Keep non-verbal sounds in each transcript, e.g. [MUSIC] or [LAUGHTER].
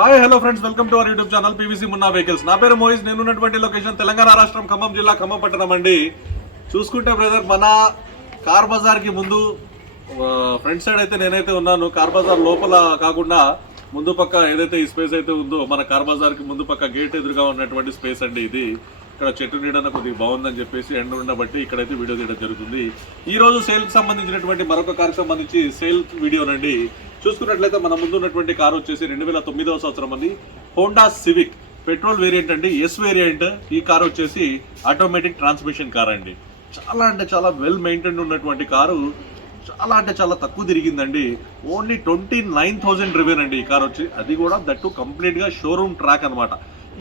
Hi hello friends welcome to our YouTube channel PVC Munna vehicles. నా పేరు మోయిస్ నేను ఉన్నటువంటి లొకేషన్ తెలంగాణ రాష్ట్రం ఖమ్మం జిల్లా ఖమ్మం పట్టణం అండి. చూసుకుంటే బ్రదర్ మన కార్ బజార్కి ముందు ఫ్రంట్ సైడ్ అయితే నేనైతే ఉన్నాను. కార్ బజార్ లోపల కాకుండా ముందు పక్క ఏదైతే ఈ స్పేస్ అయితే ఉందో మన కార్ బజార్కి ముందు పక్క గేట్ ఎదురుగా ఉన్నటువంటి స్పేస్ అండి ఇది. ఇక్కడ చెట్టు నీడన కొద్దిగా బాగుందని చెప్పేసి ఎండ ఉండబట్టి ఇక్కడైతే వీడియో తీయడం జరుగుతుంది. ఈ రోజు సేల్కి సంబంధించినటువంటి మరొక కార్ సంబంధించి సేల్ వీడియోనండి. చూసుకున్నట్లయితే మన ముందు ఉన్నటువంటి కార్ వచ్చేసి రెండు వేల తొమ్మిదవ సంవత్సరం అండి హోండా సివిక్ పెట్రోల్ వేరియంట్ అండి ఎస్ వేరియంట్ ఈ కార్ వచ్చేసి ఆటోమేటిక్ ట్రాన్స్మిషన్ కార్ అండి. చాలా అంటే చాలా వెల్ మెయింటైన్ ఉన్నటువంటి కారు. చాలా అంటే చాలా తక్కువ తిరిగిందండి. Only twenty nine thousand driven అండి ఈ కార్ వచ్చి. అది కూడా దట్టు కంప్లీట్గా షోరూమ్ ట్రాక్ అన్నమాట.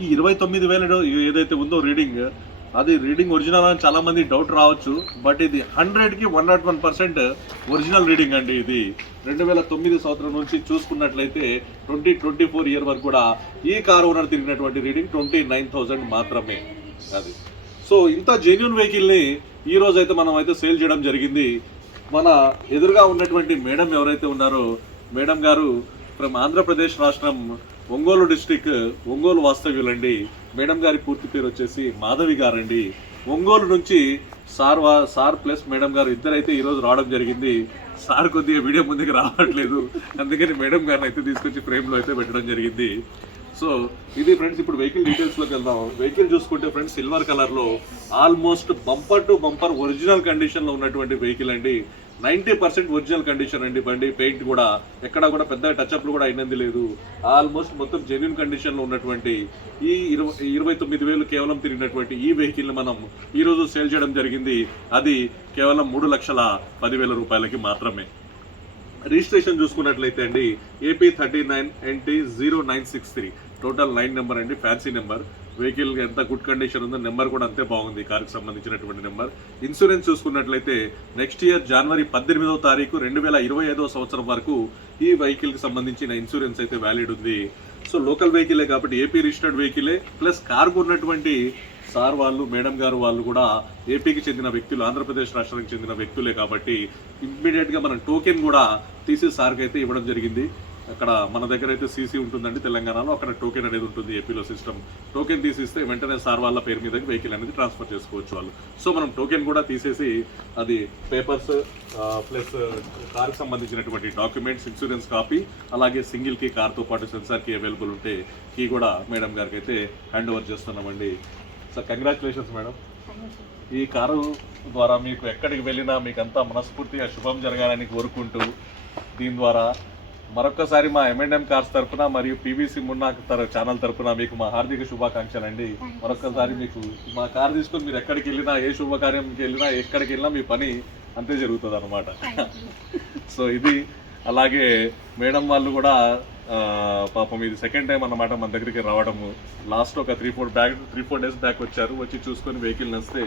ఈ ఇరవై తొమ్మిది వేల ఏదైతే ఉందో రీడింగ్ అది రీడింగ్ ఒరిజినల్ అని చాలా మంది డౌట్ రావచ్చు బట్ ఇది హండ్రెడ్కి one not one percent original reading అండి ఇది. రెండు వేల తొమ్మిది సంవత్సరం నుంచి చూసుకున్నట్లయితే ట్వంటీ ట్వంటీ ఫోర్ ఇయర్ వరకు కూడా ఈ కార్ ఓనర్ తిరిగినటువంటి రీడింగ్ ట్వంటీ నైన్ థౌసండ్ మాత్రమే. అది. సో ఇంత జెన్యున్ వెహికల్ని ఈ రోజు అయితే మనం అయితే సేల్ చేయడం జరిగింది. మన ఎదురుగా ఉన్నటువంటి మేడం ఎవరైతే ఉన్నారో మేడం గారు ఫ్రమ్ ఆంధ్రప్రదేశ్ రాష్ట్రం ఒంగోలు డిస్టిక్ ఒంగోలు వాస్తవ్యులండి. మేడం గారి పూర్తి పేరు వచ్చేసి మాధవి గారండి. ఒంగోలు నుంచి సార్ వా సార్ ప్లస్ మేడం గారు ఇద్దరైతే ఈరోజు రావడం జరిగింది. సార్ కొద్దిగా వీడియో ముందుకు రావట్లేదు. అందుకని మేడం గారిని అయితే తీసుకొచ్చి ఫ్రేమ్లో అయితే పెట్టడం జరిగింది. సో ఇది ఫ్రెండ్స్ ఇప్పుడు వెహికల్ డీటెయిల్స్లోకి వెళ్దాం. వెహికల్ చూసుకుంటే ఫ్రెండ్స్ సిల్వర్ కలర్లో almost bumper to bumper original కండిషన్లో ఉన్నటువంటి వెహికల్ అండి. నైంటీ పర్సెంట్ ఒరిజినల్ కండిషన్ అండి బండి. పెయింట్ కూడా ఎక్కడ కూడా పెద్ద టచ్అప్లు కూడా అయినది లేదు. ఆల్మోస్ట్ మొత్తం జెన్యున్ కండిషన్లో ఉన్నటువంటి ఈ ఇరవై ఇరవై తొమ్మిది వేలు కేవలం తిరిగినటువంటి ఈ వెహికల్ని మనం ఈ రోజు సేల్ చేయడం జరిగింది. అది కేవలం మూడు లక్షల పదివేల రూపాయలకి మాత్రమే. రిజిస్ట్రేషన్ చూసుకున్నట్లయితే అండి AP thirty nine NT zero nine six three total nine number అండి ఫ్యాన్సీ నెంబర్ వెహికల్ ఎంత గుడ్ కండిషన్ ఉందో నెంబర్ కూడా అంతే బాగుంది. కార్కి సంబంధించినటువంటి నెంబర్. ఇన్సూరెన్స్ చూసుకున్నట్లయితే నెక్స్ట్ ఇయర్ జనవరి పద్దెనిమిదవ తారీఖు రెండు వేల ఇరవై ఐదవ సంవత్సరం వరకు ఈ వెహికల్కి సంబంధించిన ఇన్సూరెన్స్ అయితే వ్యాలిడ్ ఉంది. సో లోకల్ వెహికలే కాబట్టి ఏపీ రిజిస్టర్డ్ వెహికలే ప్లస్ కార్కు ఉన్నటువంటి సార్ వాళ్ళు మేడం గారు వాళ్ళు కూడా ఏపీకి చెందిన వ్యక్తులు ఆంధ్రప్రదేశ్ రాష్ట్రానికి చెందిన వ్యక్తులే కాబట్టి ఇమ్మీడియట్గా మనం టోకెన్ కూడా తీసి సార్కి అయితే ఇవ్వడం జరిగింది. అక్కడ మన దగ్గర అయితే సీసీ ఉంటుందండి తెలంగాణలో. అక్కడ టోకెన్ అనేది ఉంటుంది ఏపీలో సిస్టమ్ టోకెన్ తీసిస్తే వెంటనే సార్ వాళ్ళ పేరు మీద వెహికల్ అనేది ట్రాన్స్ఫర్ చేసుకోవచ్చు వాళ్ళు. సో మనం టోకెన్ కూడా తీసేసి అది పేపర్స్ ప్లస్ కార్కి సంబంధించినటువంటి డాక్యుమెంట్స్ ఇన్సూరెన్స్ కాపీ అలాగే సింగిల్ కీ కార్తో పాటు సెన్సార్ కీ అవైలబుల్ ఉంటే కీ కూడా మేడం గారికి అయితే హ్యాండ్ ఓవర్ చేస్తున్నామండి. So congratulations madam. ఈ కారు ద్వారా మీకు ఎక్కడికి వెళ్ళినా మీకంతా మనస్ఫూర్తిగా శుభం జరగాలని కోరుకుంటూ దీని ద్వారా మరొకసారి మా ఎంఎండ్ఎం కార్స్ తరపున మరియు పీవీసీ మున్నా తర ఛానల్ తరపున మీకు మా హార్దిక శుభాకాంక్షలు అండి మరొకసారి మీకు మా కార్ తీసుకొని మీరు ఎక్కడికి వెళ్ళినా ఏ శుభకార్యంకి వెళ్ళినా ఎక్కడికి వెళ్ళినా మీ పని అంతే జరుగుతుంది అనమాట [LAUGHS] సో ఇది అలాగే మేడం వాళ్ళు కూడా పాపం ఇది సెకండ్ టైం అన్నమాట మన దగ్గరికి రావడము. లాస్ట్ ఒక three four back three four days back వచ్చారు. వచ్చి చూసుకొని వెహికల్ నస్తే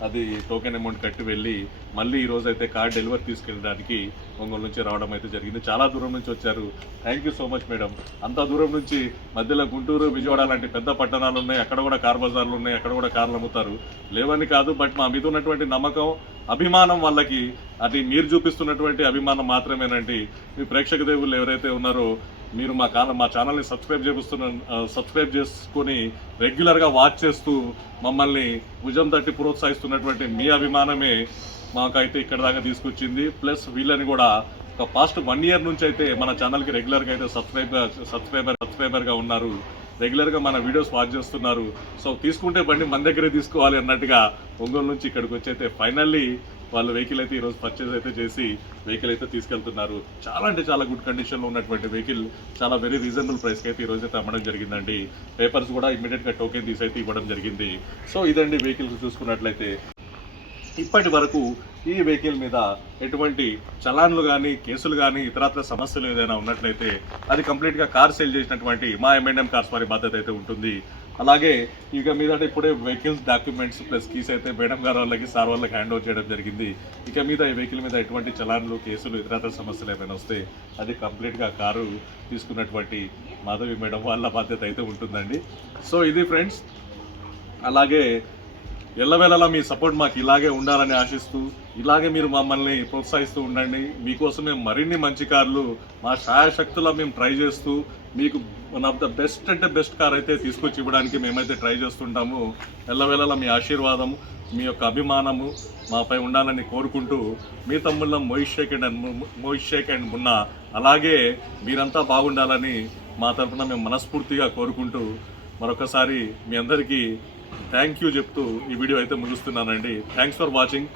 అది టోకెన్ అమౌంట్ కట్టి వెళ్ళి మళ్ళీ ఈ రోజు అయితే కార్ డెలివరీ తీసుకెళ్ళడానికి ఒంగోలు నుంచి రావడం అయితే జరిగింది. చాలా దూరం నుంచి వచ్చారు. Thank you so much madam అంత దూరం నుంచి మధ్యలో గుంటూరు విజయవాడ లాంటి పెద్ద పట్టణాలు ఉన్నాయి. అక్కడ కూడా కార్ బజార్లు ఉన్నాయి. అక్కడ కూడా కార్లు అమ్ముతారు. లేవని కాదు బట్ మా మీద ఉన్నటువంటి నమ్మకం అభిమానం వాళ్ళకి అది మీరు చూపిస్తున్నటువంటి అభిమానం మాత్రమేనండి. మీ ప్రేక్షక దేవుళ్ళు ఎవరైతే ఉన్నారో మీరు మా కాన మా ఛానల్ని సబ్స్క్రైబ్ చేపిస్తున్న సబ్స్క్రైబ్ చేసుకొని రెగ్యులర్గా వాచ్ చేస్తూ మమ్మల్ని భుజం తట్టి ప్రోత్సహిస్తున్నటువంటి మీ అభిమానమే మాకైతే ఇక్కడ దాకా తీసుకొచ్చింది. ప్లస్ వీళ్ళని కూడా ఒక పాస్ట్ వన్ ఇయర్ నుంచి అయితే మన ఛానల్కి రెగ్యులర్గా అయితే సబ్స్క్రైబర్ సబ్స్క్రైబర్ సబ్స్క్రైబర్గా ఉన్నారు. రెగ్యులర్గా మన వీడియోస్ వాచ్ చేస్తున్నారు. సో తీసుకుంటే బండి మన దగ్గరే తీసుకోవాలి అన్నట్టుగా ఒంగోలు నుంచి ఇక్కడికి వచ్చి అయితే ఫైనల్లీ వాళ్ళు వెహికల్ అయితే ఈరోజు పర్చేజ్ అయితే చేసి వెహికల్ అయితే తీసుకెళ్తున్నారు. చాలా అంటే చాలా గుడ్ కండిషన్లో ఉన్నటువంటి వెహికల్ చాలా వెరీ రీజనబుల్ ప్రైస్కి అయితే ఈరోజు అయితే అమ్మడం జరిగిందండి. పేపర్స్ కూడా ఇమీడియట్గా టోకెన్ తీసి అయితే ఇవ్వడం జరిగింది. సో ఇదండి వెహికల్స్ చూసుకున్నట్లయితే. ఇప్పటి వరకు ఈ వెహికల్ మీద ఎటువంటి చలాన్లు కానీ కేసులు కానీ ఇతరత్ర సమస్యలు ఏదైనా ఉన్నట్లయితే అది కంప్లీట్గా కార్ సేల్ చేసినటువంటి మా ఎంఎండ్ఎం కార్స్ వారి బాధ్యత అయితే ఉంటుంది. అలాగే ఇక మీద ఇప్పుడే వెహికల్స్ డాక్యుమెంట్స్ ప్లస్ కీస్ అయితే మేడం గారు వాళ్ళకి సార్ వాళ్ళకి హ్యాండ్ ఓవర్ చేయడం జరిగింది. ఇక మీద ఈ వెహికల్ మీద ఎటువంటి చలాన్లు కేసులు ఇతరత్ర సమస్యలు ఏమైనా వస్తే అది కంప్లీట్గా కారు తీసుకున్నటువంటి మాధవి మేడం వాళ్ళ బాధ్యత అయితే ఉంటుందండి. సో ఇది ఫ్రెండ్స్ అలాగే ఎల్లవేళలా మీ సపోర్ట్ మాకు ఇలాగే ఉండాలని ఆశిస్తూ ఇలాగే మీరు మమ్మల్ని ప్రోత్సహిస్తూ ఉండండి. మీకోసం మేము మరిన్ని మంచి కార్లు మా శాయశక్తులా మేము ట్రై చేస్తూ మీకు వన్ ఆఫ్ ద బెస్ట్ అంటే బెస్ట్ కార్ అయితే తీసుకొచ్చి ఇవ్వడానికి మేమైతే ట్రై చేస్తుంటాము. ఎల్లవేళలా మీ ఆశీర్వాదము మీ యొక్క అభిమానము మాపై ఉండాలని కోరుకుంటూ మీ తమ్ముళ్ళ మోయిష్ షేక్ అండ్ మోయిష్ షేక్ అండ్ మున్నా అలాగే మీరంతా బాగుండాలని మా తరపున మేము మనస్ఫూర్తిగా కోరుకుంటూ మరొకసారి మీ అందరికీ థ్యాంక్ యూ చెప్తూ ఈ వీడియో అయితే ముగిస్తున్నానండి. Thanks for watching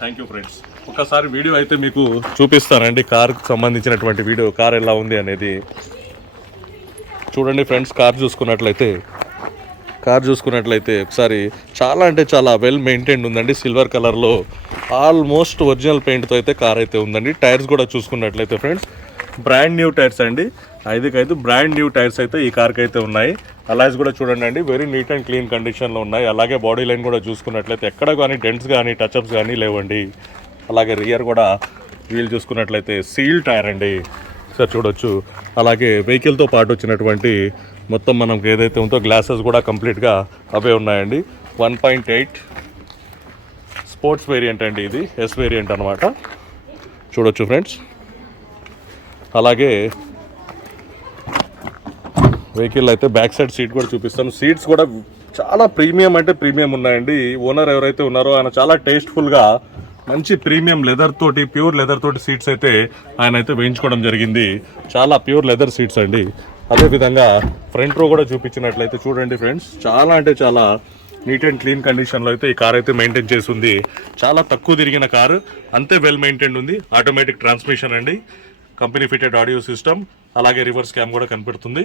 thank you friends ఒకసారి వీడియో అయితే మీకు చూపిస్తానండి. కార్కి సంబంధించినటువంటి వీడియో కార్ ఎలా ఉంది అనేది. చూడండి ఫ్రెండ్స్ కార్ చూసుకున్నట్లయితే. కార్ చూసుకున్నట్లయితే ఒకసారి చాలా అంటే చాలా వెల్ మెయింటైన్డ్ ఉందండి. సిల్వర్ కలర్లో ఆల్మోస్ట్ ఒరిజినల్ పెయింట్తో అయితే కార్ అయితే ఉందండి. టైర్స్ కూడా చూసుకున్నట్లయితే ఫ్రెండ్స్ బ్రాండ్ న్యూ టైర్స్ అండి. ఐదుకి ఐదు బ్రాండ్ న్యూ టైర్స్ అయితే ఈ కార్కి అయితే ఉన్నాయి. అలాజ్ కూడా చూడండి అండి. వెరీ నీట్ అండ్ క్లీన్ కండిషన్లో ఉన్నాయి. అలాగే బాడీ లైన్ కూడా చూసుకున్నట్లయితే ఎక్కడ కానీ డెంట్స్ కానీ టచ్అప్స్ కానీ లేవండి. అలాగే రియర్ కూడా వీల్ చూసుకున్నట్లయితే సీల్ టైర్ అండి. సార్ చూడొచ్చు. అలాగే వెహికల్తో పాటు వచ్చినటువంటి మొత్తం మనకు ఏదైతే ఉందో గ్లాసెస్ కూడా కంప్లీట్గా అవే ఉన్నాయండి. One point eight sports variant అండి ఇది. ఎస్ వేరియంట్ అనమాట చూడొచ్చు ఫ్రెండ్స్ అలాగే వెహికల్ అయితే బ్యాక్ సైడ్ సీట్ కూడా చూపిస్తాను. సీట్స్ కూడా చాలా ప్రీమియం అంటే ప్రీమియం ఉన్నాయండి. ఓనర్ ఎవరైతే ఉన్నారో ఆయన చాలా టేస్ట్ఫుల్గా మంచి ప్రీమియం లెదర్ తోటి ప్యూర్ లెదర్ తోటి సీట్స్ అయితే ఆయన అయితే వేయించుకోవడం జరిగింది. చాలా ప్యూర్ లెదర్ సీట్స్ అండి. అదేవిధంగా ఫ్రంట్ రో కూడా చూపించినట్లయితే చూడండి ఫ్రెండ్స్ చాలా అంటే చాలా నీట్ అండ్ క్లీన్ కండిషన్లో అయితే ఈ కార్ అయితే మెయింటైన్ చేస్తుంది చాలా తక్కువ తిరిగిన కారు అంతే వెల్ మెయింటైన్ ఉంది. ఆటోమేటిక్ ట్రాన్స్మిషన్ అండి. కంపెనీ ఫిటెడ్ ఆడియో సిస్టమ్ అలాగే రివర్స్ క్యామ్ కూడా కనిపెడుతుంది.